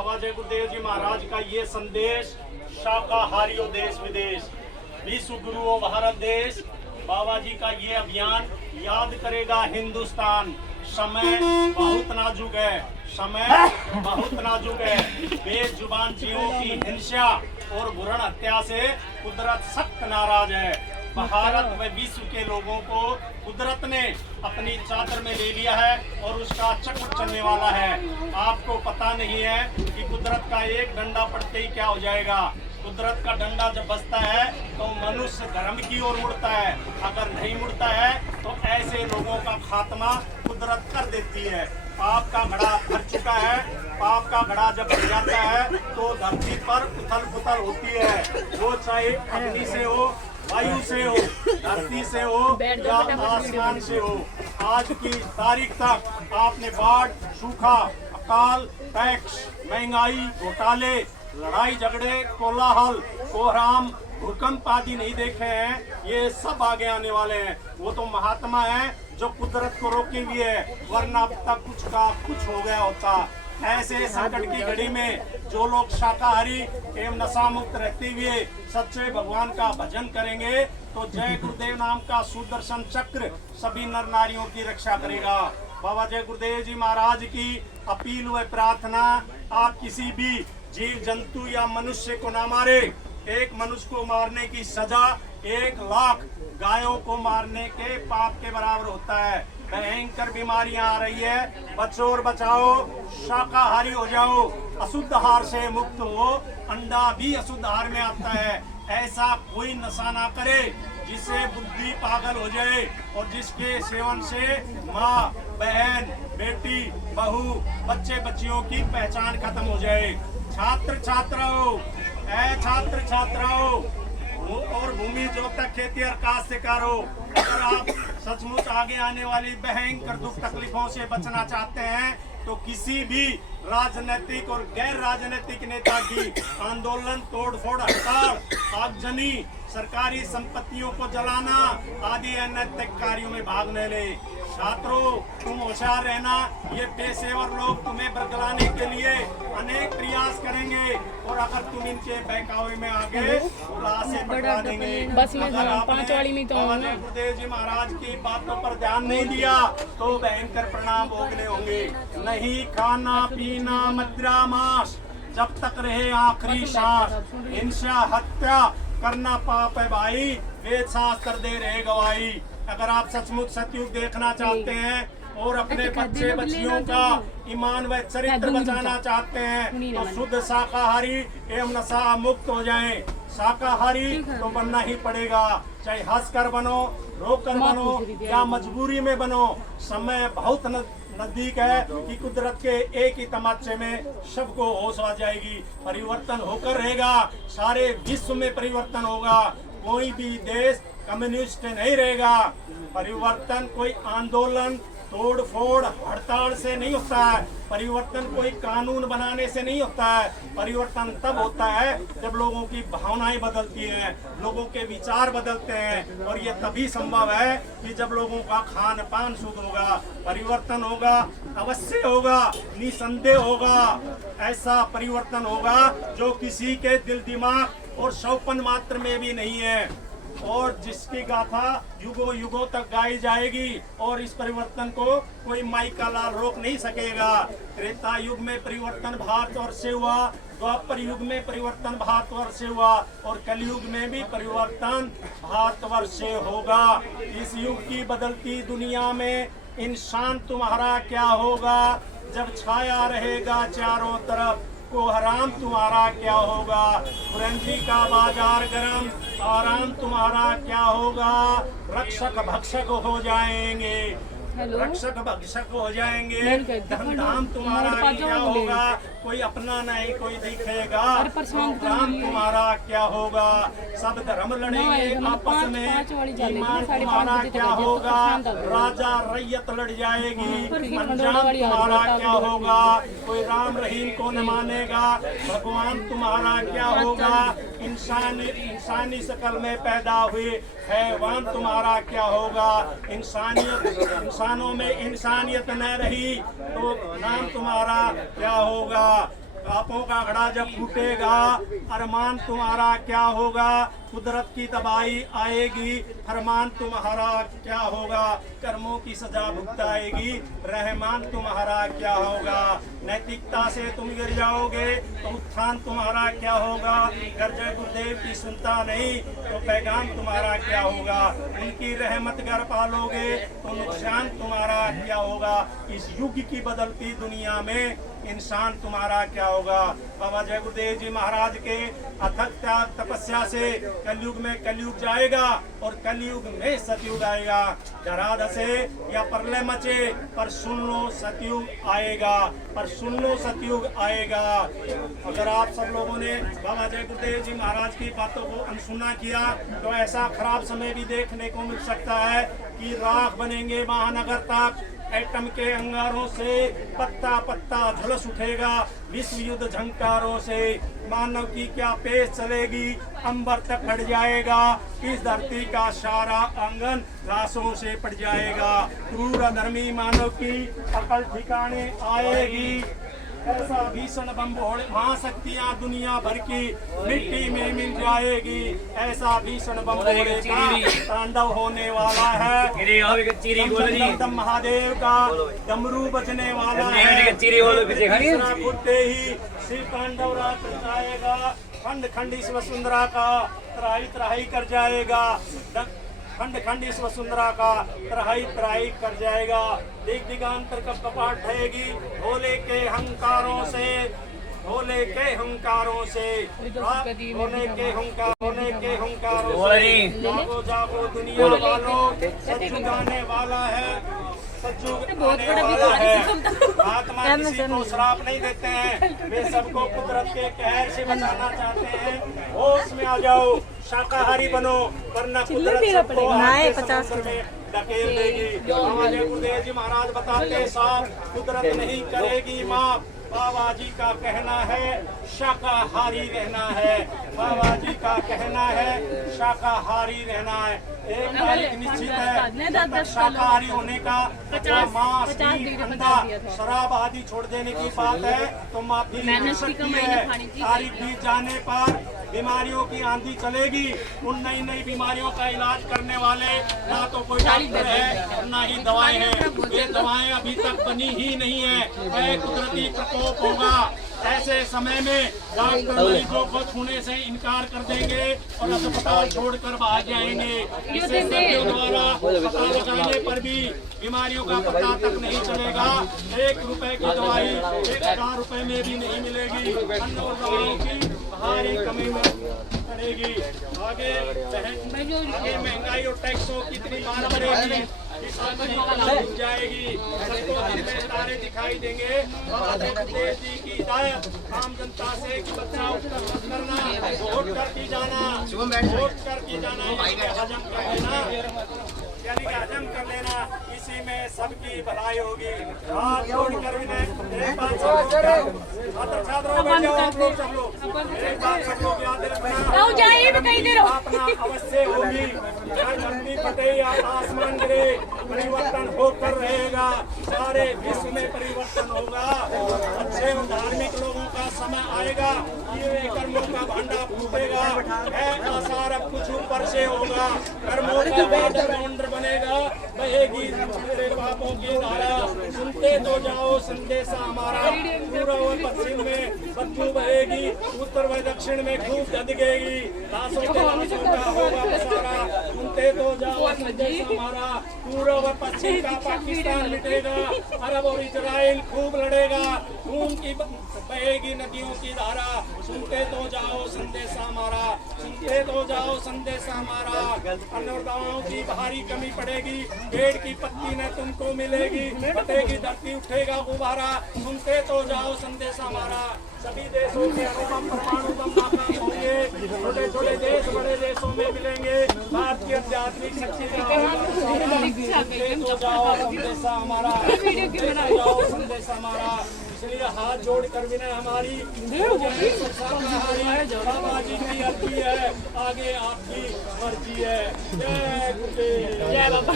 बाबा जय गुरुदेव जी महाराज का ये संदेश शाकाहारियों देश विदेश, विश्व गुरुओं भारत देश, बाबा जी का ये अभियान याद करेगा हिंदुस्तान। समय बहुत नाजुक है, समय बहुत नाजुक है। बेजुबान जीवों की हिंसा और भ्रूण हत्या से कुदरत सख्त नाराज है। भारत व विश्व के लोगों को कुदरत ने अपनी चादर में ले लिया है और उसका चक्र चलने वाला है। आपको पता नहीं है कि कुदरत का एक डंडा पड़ते ही क्या हो जाएगा। कुदरत का डंडा जब बजता है तो मनुष्य धर्म की ओर मुड़ता है, अगर नहीं मुड़ता है तो ऐसे लोगों का खात्मा कुदरत कर देती है। पाप का घड़ा भर चुका है, पाप का घड़ा जब भर जाता है तो धरती पर उथल पुथल होती है। वो चाहे अग्नि से हो, वायु से हो, धरती से हो या आसमान से हो। आज की तारीख तक आपने बाढ़, सूखा, अकाल, टैक्स, महंगाई, घोटाले, लड़ाई झगड़े, कोलाहल, कोहराम, भूकंप आदि नहीं देखे हैं। ये सब आगे आने वाले हैं। वो तो महात्मा है जो कुदरत को रोके हुए है, वरना अब तक कुछ का कुछ हो गया होता। ऐसे संकट की घड़ी में जो लोग शाकाहारी एवं नशा मुक्त रहते हुए सच्चे भगवान का भजन करेंगे तो जय गुरुदेव नाम का सुदर्शन चक्र सभी नर नारियों की रक्षा करेगा। बाबा जय गुरुदेव जी महाराज की अपील व प्रार्थना, आप किसी भी जीव जंतु या मनुष्य को ना मारे। एक मनुष्य को मारने की सजा 1 लाख गायों को मारने के पाप के बराबर होता है। भयंकर बीमारियां आ रही है, बचो और बचाओ, शाकाहारी हो जाओ, अशुद्ध आहार से मुक्त हो। अंडा भी अशुद्ध आहार में आता है। ऐसा कोई नशा ना करे जिससे बुद्धि पागल हो जाए और जिसके सेवन से माँ, बहन, बेटी, बहू, बच्चे बच्चियों की पहचान खत्म हो जाए। छात्र छात्राओं, छात्र छात्राओं और भूमि जो तक खेती और काश्त करो, अगर आप सचमुच आगे आने वाली भयंकर दुख तकलीफों से बचना चाहते हैं तो किसी भी राजनीतिक और गैर राजनीतिक नेता की आंदोलन, तोड़फोड़, हड़ताल, आगजनी, सरकारी संपत्तियों को जलाना आदि अनैतिक कार्यों में भाग न ले। छात्रों, तुम होशियार रहना। ये पेशेवर लोग तुम्हें बरगलाने के लिए अनेक प्रयास करेंगे और अगर तुम इनके बहकावे में आ गए तो लाशें पकड़ा देंगे। अगर आपने बाबा जय गुरुदेव जी महाराज की बातों पर ध्यान नहीं दिया तो भयंकर परिणाम भोगने होंगे। नहीं खाना पीना मदिरा मांस जब तक रहे आखिरी सांस। हिंसा हत्या करना पाप है भाई, वेद शास्त्र दे रहे गवाही। अगर आप सचमुच सतयुग देखना चाहते हैं और अपने बच्चे बच्चियों का ईमान व चरित्र बचाना चाहते हैं तो शुद्ध शाकाहारी एवं नशा मुक्त हो जाएं। शाकाहारी तो बनना ही पड़ेगा, चाहे हंस कर बनो, रोक कर बनो या मजबूरी में बनो। समय बहुत नजदीक है कि कुदरत के एक ही तमाचे में सबको होश आ जाएगी। परिवर्तन होकर रहेगा, सारे विश्व में परिवर्तन होगा। कोई भी देश कम्युनिस्ट नहीं रहेगा। परिवर्तन कोई आंदोलन, तोड़ फोड़, हड़ताल से नहीं होता है। परिवर्तन कोई कानून बनाने से नहीं होता है। परिवर्तन तब होता है जब लोगों की भावनाएं बदलती हैं, लोगों के विचार बदलते हैं और ये तभी संभव है कि जब लोगों का खान पान शुद्ध होगा। परिवर्तन होगा, अवश्य होगा, निसंदेह होगा। ऐसा परिवर्तन होगा जो किसी के दिल दिमाग और शौपन मात्र में भी नहीं है और जिसकी गाथा युगों युगों तक गाई जाएगी और इस परिवर्तन को कोई माई का लाल रोक नहीं सकेगा। त्रेता युग में परिवर्तन भारतवर्ष से हुआ, द्वापर युग में परिवर्तन भारतवर्ष से हुआ और कलयुग में भी परिवर्तन भारतवर्ष से होगा। इस युग की बदलती दुनिया में इंसान तुम्हारा क्या होगा जब छाया रहेगा चारों तरफ, कोहराम तुम्हारा क्या होगा। फुरंजी का बाजार गरम, आराम तुम्हारा क्या होगा। रक्षक भक्षक हो जाएंगे, रक्षक भक्षक हो जाएंगे। धन धाम तुम्हारा क्या होगा, कोई अपना नहीं कोई दिखेगा। राम तुम्हारा क्या होगा, सब धर्म लड़ेंगे आपस में। ईमान तुम्हारा क्या होगा, राजा रैयत लड़ जाएगी। अंजाम तुम्हारा क्या होगा, कोई राम रहीम को न मानेगा। भगवान तुम्हारा क्या होगा, इंसानी शकल में पैदा हुए हैवान तुम्हारा क्या होगा। इंसानों में इंसानियत न रही तो नाम तुम्हारा क्या होगा। पापों का घड़ा जब फूटेगा, अरमान तुम्हारा क्या होगा, कुदरत की तबाही आएगी, फरमान तुम्हारा क्या होगा, कर्मों की सजा भुगताएगी, रहमान तुम्हारा क्या होगा, नैतिकता से तुम गिर जाओगे तो उत्थान तुम्हारा क्या होगा, गर्जय गुरुदेव की सुनता नहीं तो पैगाम तुम्हारा क्या होगा, उनकी रहमत घर पालोगे तो नुकसान तुम्हारा क्या होगा, इस युग की बदलती दुनिया में इंसान तुम्हारा क्या होगा। बाबा जय गुरुदेव जी महाराज के अथक त्याग तपस्या से कलयुग में कलयुग जाएगा और कलयुग में सतयुग आएगा। जरा दसे या प्रलय मचे पर सुन लो सतयुग आएगा, पर सुन लो सतयुग आएगा। अगर आप सब लोगों ने बाबा जय गुरुदेव जी महाराज की बातों को अनसुना किया तो ऐसा खराब समय भी देखने को मिल सकता है कि राख बनेंगे महानगर तक, एटम के अंगारों से पत्ता पत्ता झुलस उठेगा, विश्व युद्ध झंकारों से मानव की क्या पेश चलेगी, अंबर तक फट जाएगा, इस धरती का सारा आंगन लाशों से पड़ जाएगा, क्रूर अधर्मी मानव की अकल ठिकाने आएगी, ऐसा भीषण बम महाशक्तियां दुनिया भर की मिट्टी में मिल जाएगी, ऐसा भीषण बम का तांडव होने वाला है, पंचम महादेव का डमरू बजने वाला है, फूटते ही श्री तांडव रात जाएगा, खंड खंड इस वसुंधरा का त्राही त्राही कर जाएगा, खंड खंड इस वसुंधरा का त्राही त्राही कर जाएगा, दिग दिगांतर कब कपाट ढहेगी, भोले के हंकारों से, भोले के हंकारों से, भोले के हंकारों से, जागो जागो दुनिया वालों, सच्चू गाने वाला है, सच्चू गाने वाला है, आत्मा किसी को श्राप नहीं देते हैं, वे सबको कुदरत के कहर से बचाना चाहते हैं, होश में आ जाओ, शाकाहारी बनो वरना कुदरत सबको आगे समुद्र में धकेल देगी। हमारे गुरुदेव जी महाराज बताते साफ, कुदरत नहीं करेगी माफ, बाबा जी का कहना है शाकाहारी रहना है, बाबा जी का कहना है शाकाहारी रहना है, एक तारीख निश्चित है शाकाहारी होने का, मांस अंडा शराब आदि छोड़ देने की बात है तो माफी मिल सकती है, तारीख बीत जाने पर बीमारियों की आंधी चलेगी, उन नई नई बीमारियों का इलाज करने वाले ना तो कोई डॉक्टर है ना ही दवाएं हैं, ये दवाएं अभी तक बनी ही नहीं है, वह कुदरती प्रकोप होगा, ऐसे समय में डॉक्टर मरीजों को छूने से इनकार कर देंगे और अस्पताल छोड़कर भाग जाएंगे, इससे सर्दियों द्वारा पता लगाने पर भी बीमारियों का पता तक नहीं चलेगा, 1 रुपए की दवाई 1000 रुपए में भी नहीं मिलेगी, अन्न और दवाओं की भारी कमी में पड़ेगी, आगे महंगाई और टैक्सों की इतनी मार पड़ेगी, किसानों की जाएगी, सबको दिन में तारे दिखाई देंगे, बाबा गुरुदेव जी की हिदायत आम जनता से कि बच्चा उत्तर मत करना, वोट करके जाना, वोट करके जाना, हजम कर लेना, यानी कि हजम कर लेना, इसी में सबकी भलाई होगी। हाथ जोड़कर एक बात छात्रों बैठ जाओ, आप लोग सब लोग एक बात सब लोग याद रखना, अपना अवश्य होगी, चाहे धरती फटे या आसमान गिरे, परिवर्तन होकर रहेगा, सारे विश्व में परिवर्तन होगा, अच्छे धार्मिक लोगों का समय आएगा, ये कर्मों का भांडा फूटेगा, है आसार अब कुछ ऊपर से होगा, कर्मों का बाउंडर बनेगा, बहेगी मेरे पापों की धारा, सुनते तो जाओ संदेशा हमारा, पूर्व और पश्चिम में बदबू बहेगी, उत्तर व दक्षिण में खूब धधकेगी, लाशों के लाशों का होगा बसारा, सुनते तो जाओ संदेशा हमारा, पूर्व व पश्चिम का पाकिस्तान मिटेगा, अरब और इजराइल खूब लड़ेगा, खून की बहेगी नदियों की धारा, सुनते तो जाओ संदेशा हमारा, सुनते तो जाओ संदेशा हमारा, अन्न और दवाओं की भारी कमी पड़ेगी, पेड़ की पत्ती न तुमको मिलेगी, फटेगी धरती उठेगा गुब्बारा, सुनते तो जाओ संदेशा हमारा, सभी देशों के अणुबम परमाणु बम नाकाम होंगे, छोटे छोटे देश बड़े देशों में मिलेंगे, भारत की आध्यात्मिक शक्ति का सुनते तो जाओ संदेशा हमारा, सुनते तो जाओ संदेशा हमारा, इसलिए हाथ जोड़कर विनय हमारी, बाबा जी की अर्जी है, आगे आपकी मर्जी है, जय गुरुदेव, जय बाबा।